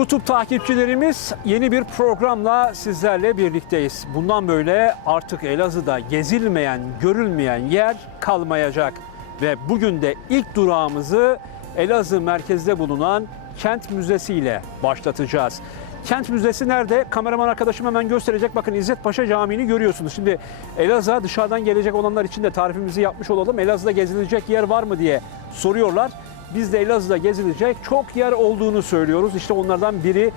YouTube takipçilerimiz yeni bir programla sizlerle birlikteyiz. Bundan böyle artık Elazığ'da gezilmeyen, görülmeyen yer kalmayacak. Ve bugün de ilk durağımızı Elazığ merkezde bulunan Kent Müzesi ile başlatacağız. Kent Müzesi nerede? Kameraman arkadaşım hemen gösterecek. Bakın İzzet Paşa Camii'ni görüyorsunuz. Şimdi Elazığ'a dışarıdan gelecek olanlar için de tarifimizi yapmış olalım. Elazığ'da gezilecek yer var mı diye soruyorlar. Biz de Elazığ'da gezilecek çok yer olduğunu söylüyoruz. İşte onlardan biri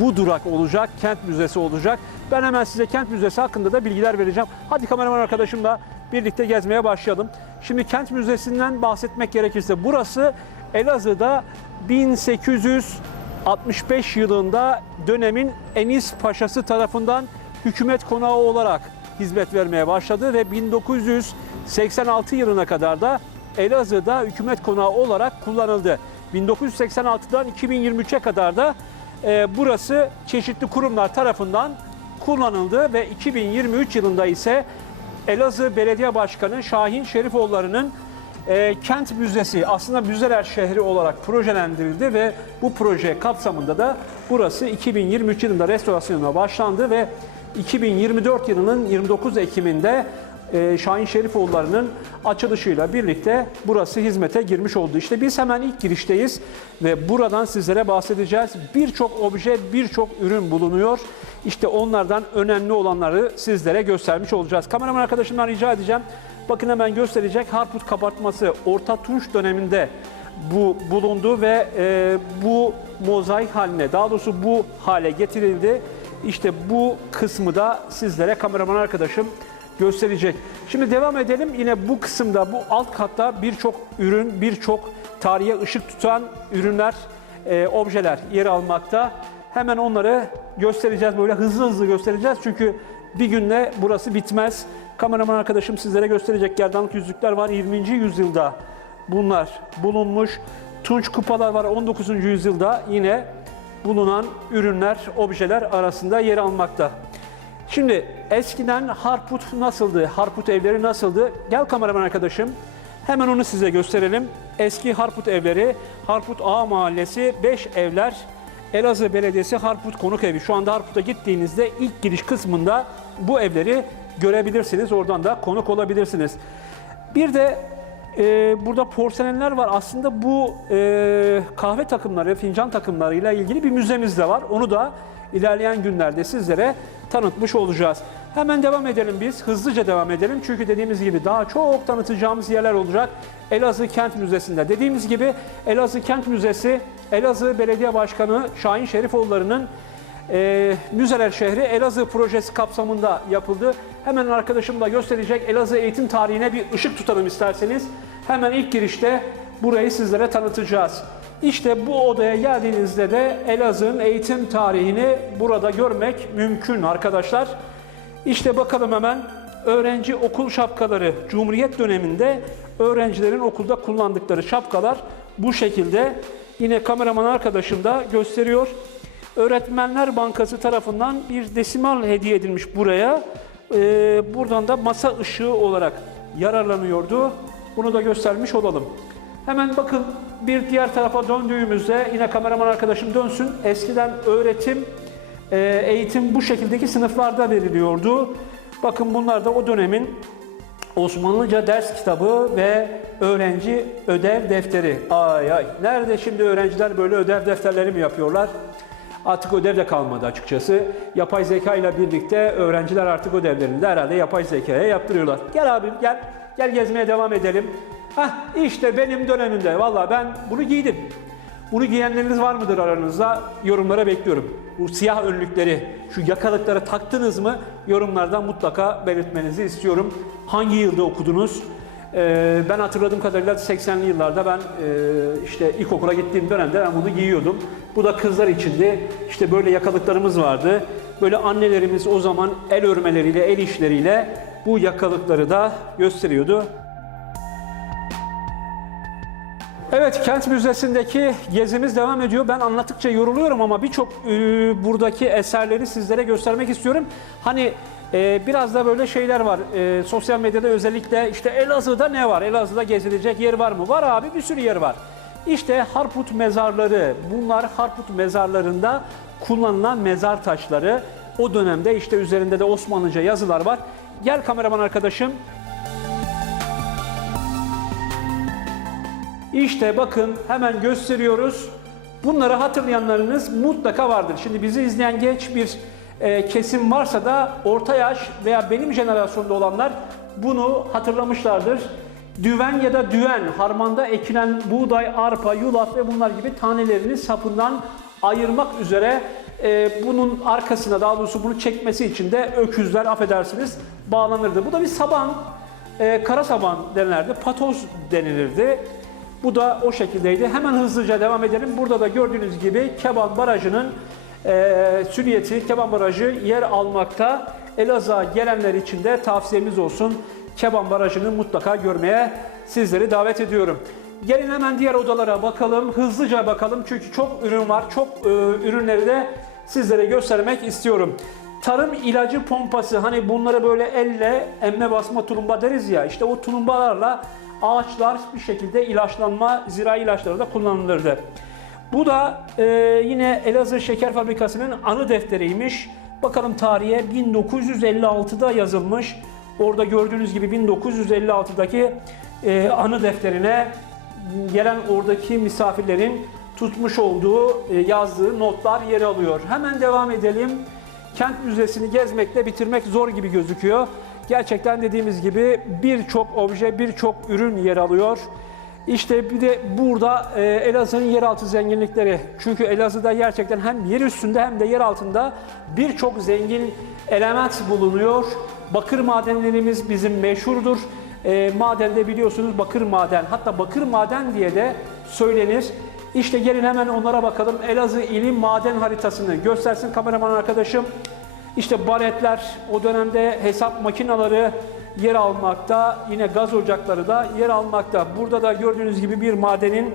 bu durak olacak, Kent Müzesi olacak. Ben hemen size Kent Müzesi hakkında da bilgiler vereceğim. Hadi kameraman arkadaşımla birlikte gezmeye başlayalım. Şimdi Kent Müzesi'nden bahsetmek gerekirse burası Elazığ'da 1865 yılında dönemin Enis Paşası tarafından hükümet konağı olarak hizmet vermeye başladı ve 1986 yılına kadar da Elazığ'da hükümet konağı olarak kullanıldı. 1986'dan 2023'e kadar da e, burası çeşitli kurumlar tarafından kullanıldı ve 2023 yılında ise Elazığ Belediye Başkanı Şahin Şerifoğulları'nın e, kent müzesi aslında müzeler şehri olarak projelendirildi ve bu proje kapsamında da burası 2023 yılında restorasyona başlandı ve 2024 yılının 29 Ekim'inde Şahin Şerifoğulları'nın açılışıyla birlikte burası hizmete girmiş oldu. İşte biz hemen ilk girişteyiz ve buradan sizlere bahsedeceğiz. Birçok obje, birçok ürün bulunuyor. İşte onlardan önemli olanları sizlere göstermiş olacağız. Kameraman arkadaşımdan rica edeceğim. Bakın hemen gösterecek. Harput kabartması Orta Tunç döneminde bu bulundu ve e, bu mozaik haline, daha doğrusu bu hale getirildi. İşte bu kısmı da sizlere kameraman arkadaşım gösterecek. Şimdi devam edelim. Yine bu kısımda, bu alt katta birçok ürün, birçok tarihe ışık tutan ürünler, e, objeler yer almakta. Hemen onları göstereceğiz. Böyle hızlı hızlı göstereceğiz. Çünkü bir günde burası bitmez. Kameraman arkadaşım sizlere gösterecek gerdanlık yüzükler var. 20. yüzyılda bunlar bulunmuş. Tunç kupalar var 19. yüzyılda yine bulunan ürünler, objeler arasında yer almakta. Şimdi eskiden Harput nasıldı? Harput evleri nasıldı? Gel kameraman arkadaşım. Hemen onu size gösterelim. Eski Harput evleri, Harput A Mahallesi, 5 evler, Elazığ Belediyesi Harput Konuk Evi. Şu anda Harput'a gittiğinizde ilk giriş kısmında bu evleri görebilirsiniz. Oradan da konuk olabilirsiniz. Bir de e, burada porselenler var. Aslında bu e, kahve takımları, fincan takımlarıyla ilgili bir müzemiz de var. Onu da ilerleyen günlerde sizlere tanıtmış olacağız. Hemen devam edelim biz. Hızlıca devam edelim. Çünkü dediğimiz gibi daha çok tanıtacağımız yerler olacak. Elazığ Kent Müzesi'nde. Dediğimiz gibi Elazığ Kent Müzesi, Elazığ Belediye Başkanı Şahin Şerifoğulları'nın e, Müzeler Şehri Elazığ projesi kapsamında yapıldı. Hemen arkadaşım da gösterecek. Elazığ eğitim tarihine bir ışık tutalım isterseniz. Hemen ilk girişte burayı sizlere tanıtacağız. İşte bu odaya geldiğinizde de Elazığ'ın eğitim tarihini burada görmek mümkün arkadaşlar. İşte bakalım hemen öğrenci okul şapkaları Cumhuriyet döneminde öğrencilerin okulda kullandıkları şapkalar bu şekilde. Yine kameraman arkadaşım da gösteriyor. Öğretmenler Bankası tarafından bir desimal hediye edilmiş buraya. Ee, buradan da masa ışığı olarak yararlanıyordu. Bunu da göstermiş olalım. Hemen bakın bir diğer tarafa döndüğümüzde yine kameraman arkadaşım dönsün. Eskiden öğretim, e, eğitim bu şekildeki sınıflarda veriliyordu. Bakın bunlar da o dönemin Osmanlıca ders kitabı ve öğrenci ödev defteri. Ay ay. Nerede şimdi öğrenciler böyle ödev defterleri mi yapıyorlar? Artık ödev de kalmadı açıkçası. Yapay zeka ile birlikte öğrenciler artık ödevlerini de herhalde yapay zekaya yaptırıyorlar. Gel abim gel. Gel gezmeye devam edelim. Hah işte benim dönemimde valla ben bunu giydim. Bunu giyenleriniz var mıdır aranızda? Yorumlara bekliyorum. Bu siyah önlükleri, şu yakalıkları taktınız mı? Yorumlardan mutlaka belirtmenizi istiyorum. Hangi yılda okudunuz? Ee, ben hatırladığım kadarıyla 80'li yıllarda ben e, işte ilkokula gittiğim dönemde ben bunu giyiyordum. Bu da kızlar içindi. İşte böyle yakalıklarımız vardı. Böyle annelerimiz o zaman el örmeleriyle, el işleriyle bu yakalıkları da gösteriyordu. Evet, Kent Müzesi'ndeki gezimiz devam ediyor. Ben anlattıkça yoruluyorum ama birçok e, buradaki eserleri sizlere göstermek istiyorum. Hani e, biraz da böyle şeyler var. E, sosyal medyada özellikle işte Elazığ'da ne var? Elazığ'da gezilecek yer var mı? Var abi, bir sürü yer var. İşte Harput mezarları. Bunlar Harput mezarlarında kullanılan mezar taşları. O dönemde işte üzerinde de Osmanlıca yazılar var. Gel kameraman arkadaşım. İşte bakın hemen gösteriyoruz. Bunları hatırlayanlarınız mutlaka vardır. Şimdi bizi izleyen genç bir e, kesim varsa da orta yaş veya benim jenerasyonda olanlar bunu hatırlamışlardır. Düven ya da düven, harmanda ekilen buğday, arpa, yulaf ve bunlar gibi tanelerini sapından ayırmak üzere e, bunun arkasına daha doğrusu bunu çekmesi için de öküzler affedersiniz bağlanırdı. Bu da bir saban, e, kara saban denilerdi, patoz denilirdi. Bu da o şekildeydi. Hemen hızlıca devam edelim. Burada da gördüğünüz gibi Keban Barajı'nın e, süliyeti, Keban Barajı yer almakta. Elazığ'a gelenler için de tavsiyemiz olsun. Keban Barajı'nı mutlaka görmeye sizleri davet ediyorum. Gelin hemen diğer odalara bakalım. Hızlıca bakalım çünkü çok ürün var. Çok e, ürünleri de sizlere göstermek istiyorum. Tarım ilacı pompası hani bunları böyle elle emme basma tulumba deriz ya işte o tulumbalarla ağaçlar bir şekilde ilaçlanma zirai ilaçları da kullanılırdı. Bu da e, yine Elazığ Şeker Fabrikası'nın anı defteriymiş. Bakalım tarihe 1956'da yazılmış. Orada gördüğünüz gibi 1956'daki e, anı defterine gelen oradaki misafirlerin tutmuş olduğu, e, yazdığı notlar yer alıyor. Hemen devam edelim. Kent Müzesi'ni gezmekle bitirmek zor gibi gözüküyor. Gerçekten dediğimiz gibi birçok obje, birçok ürün yer alıyor. İşte bir de burada e, Elazığ'ın yeraltı zenginlikleri. Çünkü Elazığ'da gerçekten hem yer üstünde hem de yer altında birçok zengin element bulunuyor. Bakır madenlerimiz bizim meşhurdur. E, madende biliyorsunuz bakır maden, hatta bakır maden diye de söylenir. İşte gelin hemen onlara bakalım. Elazığ ili maden haritasını göstersin kameraman arkadaşım. İşte baretler, o dönemde hesap makinaları yer almakta. Yine gaz ocakları da yer almakta. Burada da gördüğünüz gibi bir madenin,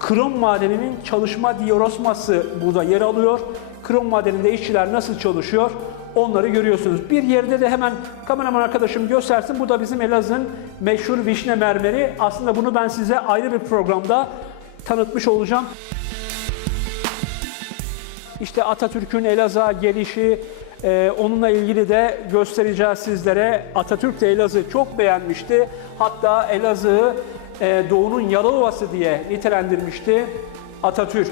krom madeninin çalışma diyorosması burada yer alıyor. Krom madeninde işçiler nasıl çalışıyor onları görüyorsunuz. Bir yerde de hemen kameraman arkadaşım göstersin. Bu da bizim Elazığ'ın meşhur vişne mermeri. Aslında bunu ben size ayrı bir programda tanıtmış olacağım. İşte Atatürk'ün Elazığ'a gelişi, e, onunla ilgili de göstereceğiz sizlere. Atatürk de Elazığ'ı çok beğenmişti. Hatta Elazığ'ı e, Doğu'nun Yalovası diye nitelendirmişti Atatürk.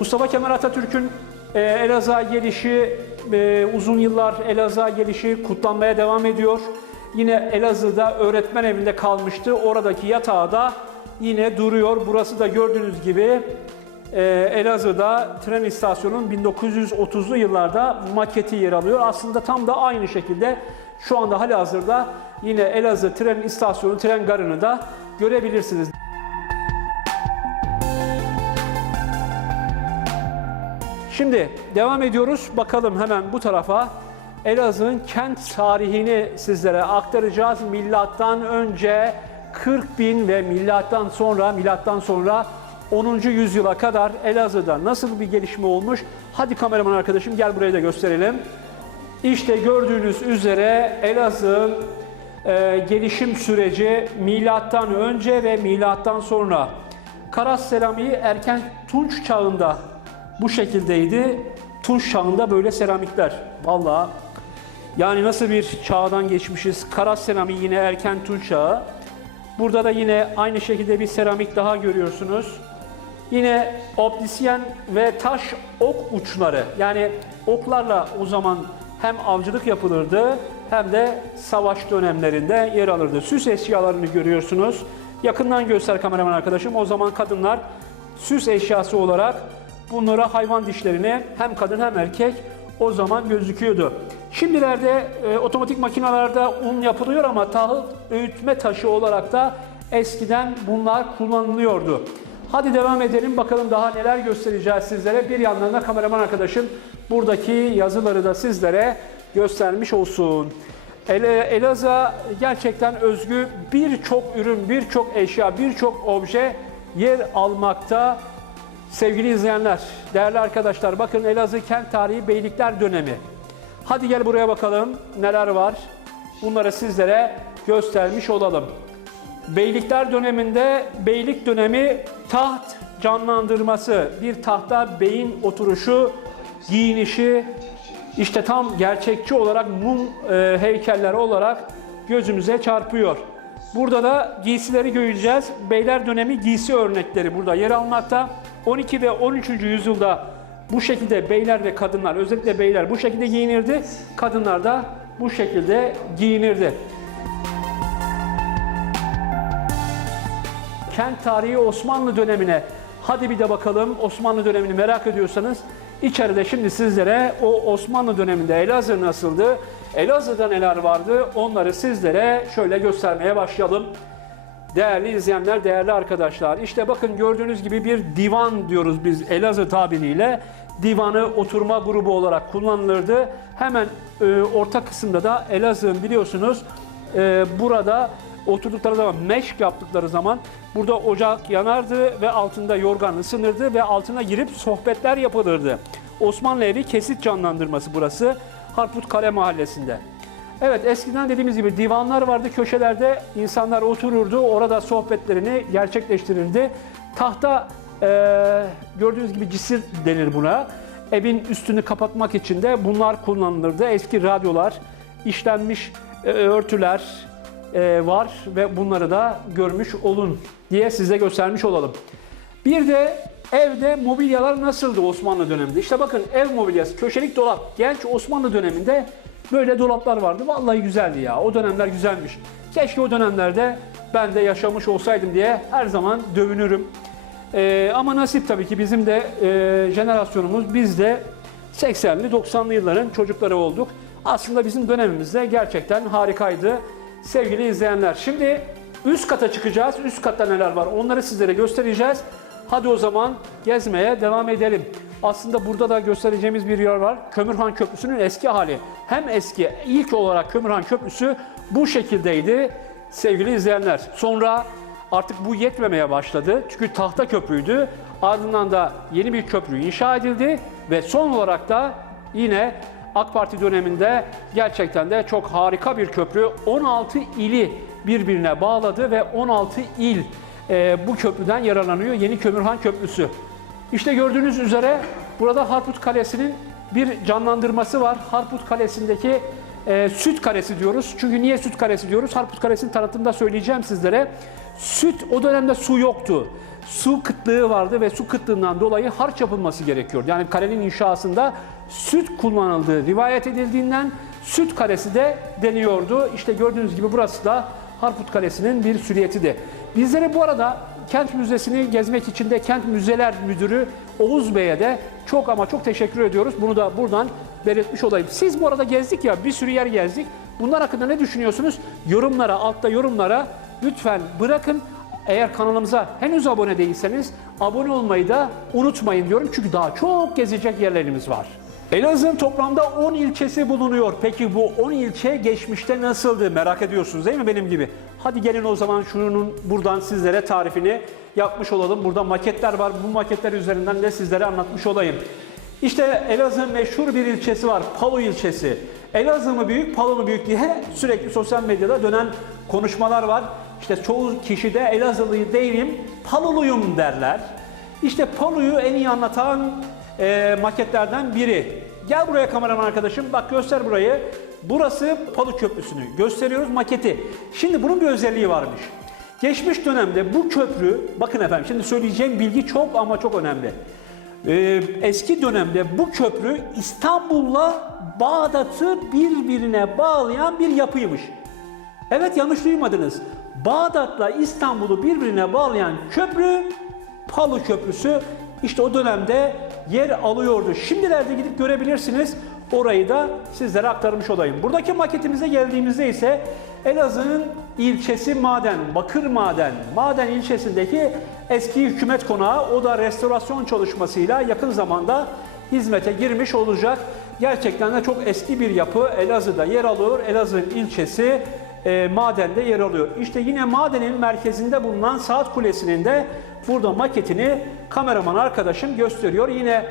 Mustafa Kemal Atatürk'ün e, Elazığ'a gelişi, e, uzun yıllar Elazığ'a gelişi kutlanmaya devam ediyor. Yine Elazığ'da öğretmen evinde kalmıştı. Oradaki yatağı da yine duruyor. Burası da gördüğünüz gibi e, Elazığ'da tren istasyonunun 1930'lu yıllarda maketi yer alıyor. Aslında tam da aynı şekilde şu anda halihazırda yine Elazığ tren istasyonu, tren garını da görebilirsiniz. Şimdi devam ediyoruz. Bakalım hemen bu tarafa. Elazığ'ın kent tarihini sizlere aktaracağız. Milattan önce 40 bin ve milattan sonra milattan sonra 10. yüzyıla kadar Elazığ'da nasıl bir gelişme olmuş? Hadi kameraman arkadaşım gel buraya da gösterelim. İşte gördüğünüz üzere Elazığ'ın e, gelişim süreci milattan önce ve milattan sonra. Karas seramiği erken Tunç çağında bu şekildeydi. Tunç çağında böyle seramikler. Vallahi yani nasıl bir çağdan geçmişiz. Karas seramiği yine erken Tunç çağı. Burada da yine aynı şekilde bir seramik daha görüyorsunuz. Yine optisyen ve taş ok uçları yani oklarla o zaman hem avcılık yapılırdı hem de savaş dönemlerinde yer alırdı. Süs eşyalarını görüyorsunuz. Yakından göster kameraman arkadaşım. O zaman kadınlar süs eşyası olarak bunlara hayvan dişlerini hem kadın hem erkek o zaman gözüküyordu. Şimdilerde e, otomatik makinalarda un yapılıyor ama tahıl öğütme taşı olarak da eskiden bunlar kullanılıyordu. Hadi devam edelim bakalım daha neler göstereceğiz sizlere. Bir yandan da kameraman arkadaşım buradaki yazıları da sizlere göstermiş olsun. El Elazığ'a gerçekten özgü birçok ürün, birçok eşya, birçok obje yer almakta. Sevgili izleyenler, değerli arkadaşlar bakın Elazığ kent tarihi beylikler dönemi. Hadi gel buraya bakalım neler var. Bunları sizlere göstermiş olalım. Beylikler döneminde beylik dönemi taht canlandırması, bir tahta beyin oturuşu, giyinişi, işte tam gerçekçi olarak mum e, heykelleri olarak gözümüze çarpıyor. Burada da giysileri göreceğiz. Beyler dönemi giysi örnekleri burada yer almakta. 12 ve 13. yüzyılda bu şekilde beyler ve kadınlar, özellikle beyler bu şekilde giyinirdi. Kadınlar da bu şekilde giyinirdi. Kent tarihi Osmanlı dönemine hadi bir de bakalım Osmanlı dönemini merak ediyorsanız içeride şimdi sizlere o Osmanlı döneminde Elazığ nasıldı, Elazığ'da neler vardı onları sizlere şöyle göstermeye başlayalım. Değerli izleyenler, değerli arkadaşlar işte bakın gördüğünüz gibi bir divan diyoruz biz Elazığ tabiriyle. Divanı oturma grubu olarak kullanılırdı. Hemen e, orta kısımda da Elazığ'ın biliyorsunuz e, burada oturdukları zaman, meşk yaptıkları zaman burada ocak yanardı ve altında yorgan ısınırdı ve altına girip sohbetler yapılırdı. Osmanlı evi kesit canlandırması burası. Harput Kale mahallesinde. Evet eskiden dediğimiz gibi divanlar vardı köşelerde insanlar otururdu orada sohbetlerini gerçekleştirirdi. Tahta eee, gördüğünüz gibi cisir denir buna. Evin üstünü kapatmak için de bunlar kullanılırdı. Eski radyolar, işlenmiş e, örtüler e, var ve bunları da görmüş olun diye size göstermiş olalım. Bir de evde mobilyalar nasıldı Osmanlı döneminde? İşte bakın ev mobilyası, köşelik dolap. Genç Osmanlı döneminde böyle dolaplar vardı. Vallahi güzeldi ya. O dönemler güzelmiş. Keşke o dönemlerde ben de yaşamış olsaydım diye her zaman dövünürüm. Ee, ama nasip tabii ki bizim de e, jenerasyonumuz biz de 80'li 90'lı yılların çocukları olduk. Aslında bizim dönemimizde gerçekten harikaydı sevgili izleyenler. Şimdi üst kata çıkacağız. Üst katta neler var onları sizlere göstereceğiz. Hadi o zaman gezmeye devam edelim. Aslında burada da göstereceğimiz bir yer var. Kömürhan Köprüsü'nün eski hali. Hem eski ilk olarak Kömürhan Köprüsü bu şekildeydi sevgili izleyenler. Sonra artık bu yetmemeye başladı. Çünkü tahta köprüydü. Ardından da yeni bir köprü inşa edildi ve son olarak da yine AK Parti döneminde gerçekten de çok harika bir köprü. 16 ili birbirine bağladı ve 16 il e, bu köprüden yararlanıyor. Yeni Kömürhan Köprüsü. İşte gördüğünüz üzere burada Harput Kalesi'nin bir canlandırması var. Harput Kalesi'ndeki e, süt kalesi diyoruz. Çünkü niye süt kalesi diyoruz? Harput Kalesi'nin tanıtımında söyleyeceğim sizlere. Süt o dönemde su yoktu. Su kıtlığı vardı ve su kıtlığından dolayı harç yapılması gerekiyordu. Yani kalenin inşasında süt kullanıldığı rivayet edildiğinden süt kalesi de deniyordu. İşte gördüğünüz gibi burası da Harput Kalesi'nin bir süriyeti Bizlere bu arada Kent Müzesi'ni gezmek için de Kent Müzeler Müdürü Oğuz Bey'e de çok ama çok teşekkür ediyoruz. Bunu da buradan belirtmiş olayım. Siz bu arada gezdik ya bir sürü yer gezdik. Bunlar hakkında ne düşünüyorsunuz? Yorumlara, altta yorumlara lütfen bırakın. Eğer kanalımıza henüz abone değilseniz abone olmayı da unutmayın diyorum. Çünkü daha çok gezecek yerlerimiz var. Elazığ'ın toplamda 10 ilçesi bulunuyor. Peki bu 10 ilçe geçmişte nasıldı merak ediyorsunuz değil mi benim gibi? Hadi gelin o zaman şunun buradan sizlere tarifini yapmış olalım. Burada maketler var. Bu maketler üzerinden de sizlere anlatmış olayım. İşte Elazığ'ın meşhur bir ilçesi var. Palu ilçesi. Elazığ mı büyük, Palu mu büyük diye sürekli sosyal medyada dönen konuşmalar var. İşte çoğu kişi de Elazığlı değilim, Paluluyum derler. İşte Palu'yu en iyi anlatan e, maketlerden biri. Gel buraya kameraman arkadaşım, bak göster burayı. Burası Palu Köprüsü'nü gösteriyoruz maketi. Şimdi bunun bir özelliği varmış. Geçmiş dönemde bu köprü, bakın efendim şimdi söyleyeceğim bilgi çok ama çok önemli. Ee, eski dönemde bu köprü İstanbul'la Bağdat'ı birbirine bağlayan bir yapıymış. Evet yanlış duymadınız. Bağdat'la İstanbul'u birbirine bağlayan köprü Palu Köprüsü işte o dönemde yer alıyordu. Şimdilerde gidip görebilirsiniz. Orayı da sizlere aktarmış olayım. Buradaki maketimize geldiğimizde ise Elazığ'ın ilçesi Maden, Bakır Maden, Maden ilçesindeki eski hükümet konağı o da restorasyon çalışmasıyla yakın zamanda hizmete girmiş olacak. Gerçekten de çok eski bir yapı Elazığ'da yer alıyor. Elazığ ilçesi e, madende yer alıyor. İşte yine madenin merkezinde bulunan saat kulesinin de burada maketini kameraman arkadaşım gösteriyor. Yine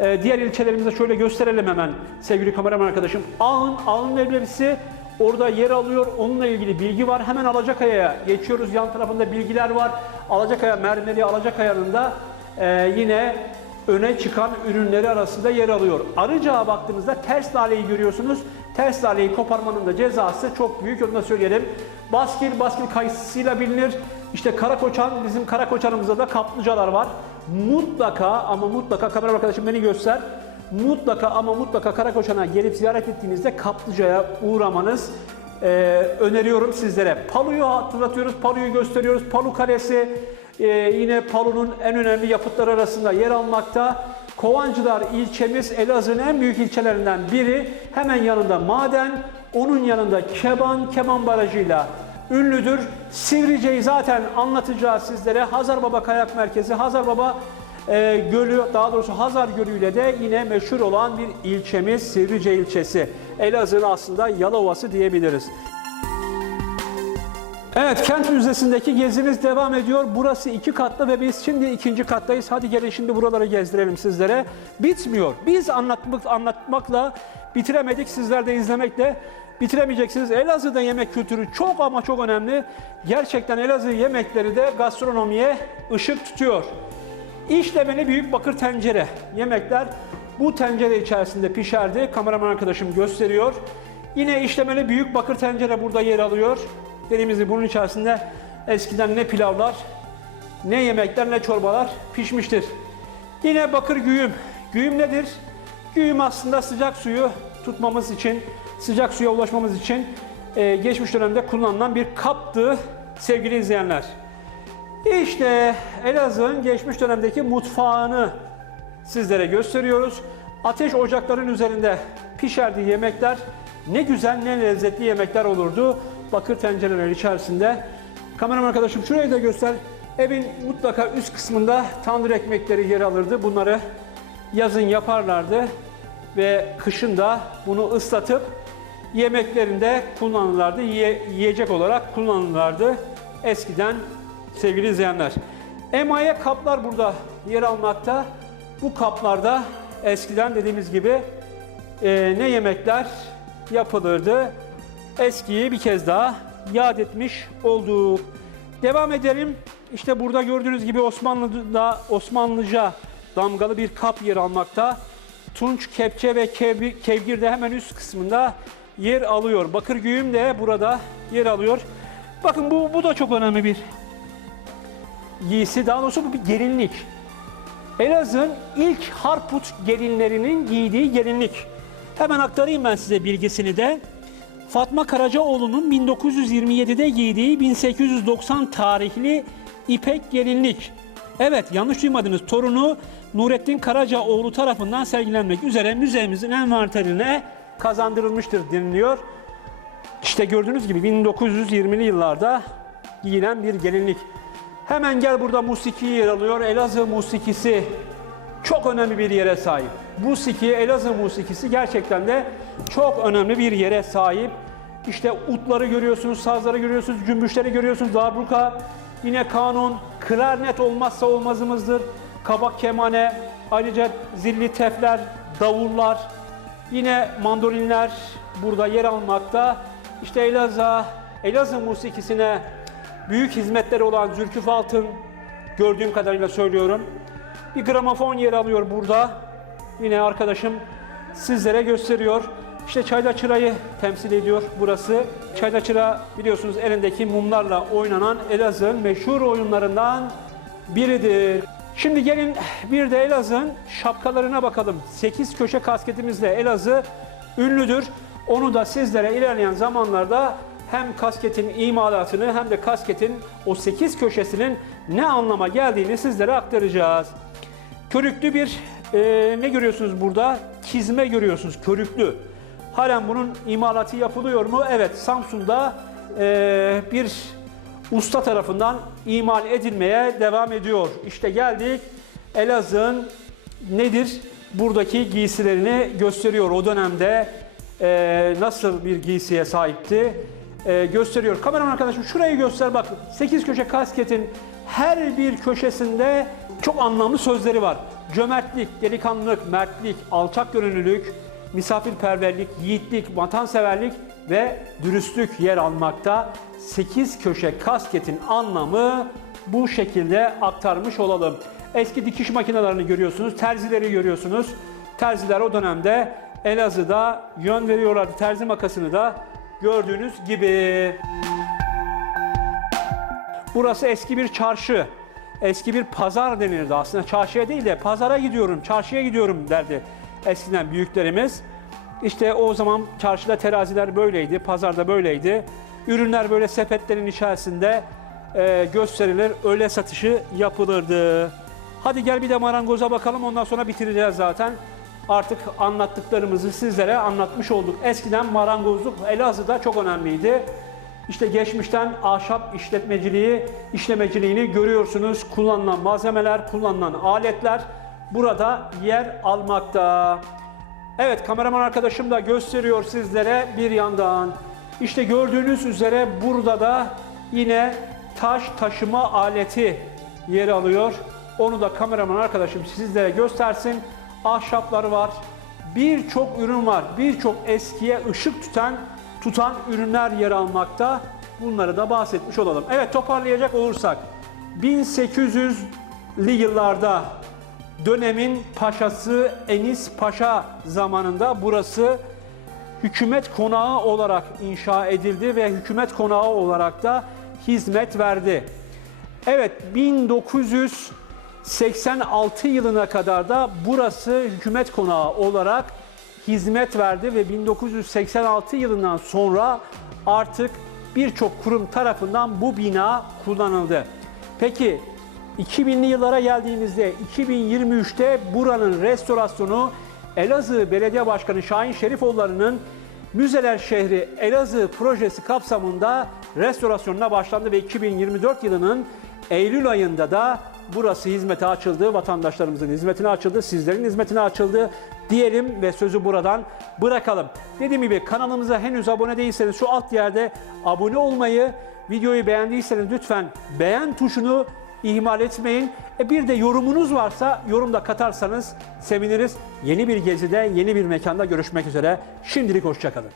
e, diğer ilçelerimize şöyle gösterelim hemen sevgili kameraman arkadaşım. Ağın, Ağın leblebisi orada yer alıyor. Onunla ilgili bilgi var. Hemen Alacakaya'ya geçiyoruz. Yan tarafında bilgiler var. Alacakaya mermeri Alacakaya'nın da e, yine öne çıkan ürünleri arasında yer alıyor. Arıca'ya baktığınızda ters laleyi görüyorsunuz. Ters laleyi koparmanın da cezası çok büyük. Onu da söyleyelim. Baskil, baskil kayısıyla bilinir. İşte karakoçan, bizim karakoçanımızda da kaplıcalar var. Mutlaka ama mutlaka kamera arkadaşım beni göster. Mutlaka ama mutlaka Karakoçan'a gelip ziyaret ettiğinizde kaplıcaya uğramanız e, öneriyorum sizlere. Palu'yu hatırlatıyoruz, Palu'yu gösteriyoruz. Palu Kalesi e, yine Palu'nun en önemli yapıtları arasında yer almakta. Kovancılar ilçemiz Elazığ'ın en büyük ilçelerinden biri. Hemen yanında maden, onun yanında Keban, Keban Barajı'yla ünlüdür. Sivrice'yi zaten anlatacağız sizlere. Hazar Baba Kayak Merkezi, Hazar Baba e, Gölü, daha doğrusu Hazar Gölü ile de yine meşhur olan bir ilçemiz Sivrice ilçesi. Elazığ'ın aslında Yalovası diyebiliriz. Evet, Kent Müzesi'ndeki gezimiz devam ediyor. Burası iki katlı ve biz şimdi ikinci kattayız. Hadi gelin şimdi buraları gezdirelim sizlere. Bitmiyor. Biz anlatmak, anlatmakla bitiremedik. Sizler de izlemekle bitiremeyeceksiniz. Elazığ'da yemek kültürü çok ama çok önemli. Gerçekten Elazığ yemekleri de gastronomiye ışık tutuyor. İşlemeli büyük bakır tencere. Yemekler bu tencere içerisinde pişerdi. Kameraman arkadaşım gösteriyor. Yine işlemeli büyük bakır tencere burada yer alıyor. Dediğimiz gibi bunun içerisinde eskiden ne pilavlar, ne yemekler, ne çorbalar pişmiştir. Yine bakır güğüm. Güğüm nedir? Güğüm aslında sıcak suyu tutmamız için, sıcak suya ulaşmamız için e, geçmiş dönemde kullanılan bir kaptı sevgili izleyenler. İşte Elazığ'ın geçmiş dönemdeki mutfağını sizlere gösteriyoruz. Ateş ocakların üzerinde pişerdiği yemekler ne güzel ne lezzetli yemekler olurdu bakır tencereler içerisinde. Kameraman arkadaşım şurayı da göster. Evin mutlaka üst kısmında tandır ekmekleri yer alırdı. Bunları yazın yaparlardı ve kışın da bunu ıslatıp yemeklerinde kullanırlardı. Yiye- yiyecek olarak kullanırlardı eskiden sevgili izleyenler. Emaye kaplar burada yer almakta. Bu kaplarda eskiden dediğimiz gibi e, ne yemekler yapılırdı? Eskiyi bir kez daha yad etmiş olduk. Devam edelim. İşte burada gördüğünüz gibi Osmanlı'da Osmanlıca damgalı bir kap yer almakta. Tunç, kepçe ve kevgir, de hemen üst kısmında yer alıyor. Bakır güğüm de burada yer alıyor. Bakın bu, bu da çok önemli bir giysi. Daha doğrusu bu bir gelinlik. Elazığ'ın ilk Harput gelinlerinin giydiği gelinlik. Hemen aktarayım ben size bilgisini de. Fatma Karacaoğlu'nun 1927'de giydiği 1890 tarihli ipek gelinlik. Evet yanlış duymadınız. Torunu Nurettin Karacaoğlu tarafından sergilenmek üzere müzemizin envanterine kazandırılmıştır deniliyor. İşte gördüğünüz gibi 1920'li yıllarda giyilen bir gelinlik. Hemen gel burada musiki yer alıyor. Elazığ musikisi çok önemli bir yere sahip. Musiki, Elazığ musikisi gerçekten de çok önemli bir yere sahip. İşte utları görüyorsunuz, sazları görüyorsunuz, cümbüşleri görüyorsunuz, darbuka, yine kanun, klarnet olmazsa olmazımızdır. Kabak kemane, ayrıca zilli tefler, davullar, yine mandolinler burada yer almakta. İşte Elazığ, Elazığ musikisine büyük hizmetleri olan Zülküf Altın gördüğüm kadarıyla söylüyorum. Bir gramofon yer alıyor burada. Yine arkadaşım sizlere gösteriyor. İşte Çayda Çıra'yı temsil ediyor burası. Çayda Çıra biliyorsunuz elindeki mumlarla oynanan Elazığ'ın meşhur oyunlarından biridir. Şimdi gelin bir de Elazığ'ın şapkalarına bakalım. 8 köşe kasketimizle Elazığ ünlüdür. Onu da sizlere ilerleyen zamanlarda hem kasketin imalatını hem de kasketin o 8 köşesinin ne anlama geldiğini sizlere aktaracağız. Körüklü bir e, ne görüyorsunuz burada? Çizme görüyorsunuz, körüklü. Halen bunun imalatı yapılıyor mu? Evet, Samsun'da e, bir usta tarafından imal edilmeye devam ediyor. İşte geldik Elazığ'ın nedir? Buradaki giysilerini gösteriyor. O dönemde e, nasıl bir giysiye sahipti e, gösteriyor. Kameraman arkadaşım şurayı göster bak. 8 köşe kasketin her bir köşesinde çok anlamlı sözleri var. Cömertlik, delikanlılık, mertlik, alçak gönüllülük, misafirperverlik, yiğitlik, vatanseverlik ve dürüstlük yer almakta. 8 köşe kasketin anlamı bu şekilde aktarmış olalım. Eski dikiş makinelerini görüyorsunuz, terzileri görüyorsunuz. Terziler o dönemde Elazığ'da yön veriyorlardı. Terzi makasını da gördüğünüz gibi. Burası eski bir çarşı. Eski bir pazar denirdi aslında. Çarşıya değil de pazara gidiyorum, çarşıya gidiyorum derdi eskiden büyüklerimiz. İşte o zaman çarşıda teraziler böyleydi, pazarda böyleydi. Ürünler böyle sepetlerin içerisinde e, gösterilir, öyle satışı yapılırdı. Hadi gel bir de marangoza bakalım ondan sonra bitireceğiz zaten. Artık anlattıklarımızı sizlere anlatmış olduk. Eskiden marangozluk Elazığ'da çok önemliydi. İşte geçmişten ahşap işletmeciliği, işlemeciliğini görüyorsunuz. Kullanılan malzemeler, kullanılan aletler burada yer almakta. Evet kameraman arkadaşım da gösteriyor sizlere bir yandan. İşte gördüğünüz üzere burada da yine taş taşıma aleti yer alıyor. Onu da kameraman arkadaşım sizlere göstersin. Ahşapları var. Birçok ürün var. Birçok eskiye ışık tutan tutan ürünler yer almakta. Bunları da bahsetmiş olalım. Evet toparlayacak olursak 1800'lü yıllarda dönemin paşası Enis Paşa zamanında burası hükümet konağı olarak inşa edildi ve hükümet konağı olarak da hizmet verdi. Evet 1986 yılına kadar da burası hükümet konağı olarak hizmet verdi ve 1986 yılından sonra artık birçok kurum tarafından bu bina kullanıldı. Peki 2000'li yıllara geldiğimizde 2023'te buranın restorasyonu Elazığ Belediye Başkanı Şahin Şerifoğulları'nın Müzeler Şehri Elazığ projesi kapsamında restorasyonuna başlandı ve 2024 yılının Eylül ayında da burası hizmete açıldı. Vatandaşlarımızın hizmetine açıldı, sizlerin hizmetine açıldı diyelim ve sözü buradan bırakalım. Dediğim gibi kanalımıza henüz abone değilseniz şu alt yerde abone olmayı, videoyu beğendiyseniz lütfen beğen tuşunu ihmal etmeyin. E bir de yorumunuz varsa yorumda katarsanız seviniriz. Yeni bir gezide, yeni bir mekanda görüşmek üzere. Şimdilik hoşçakalın.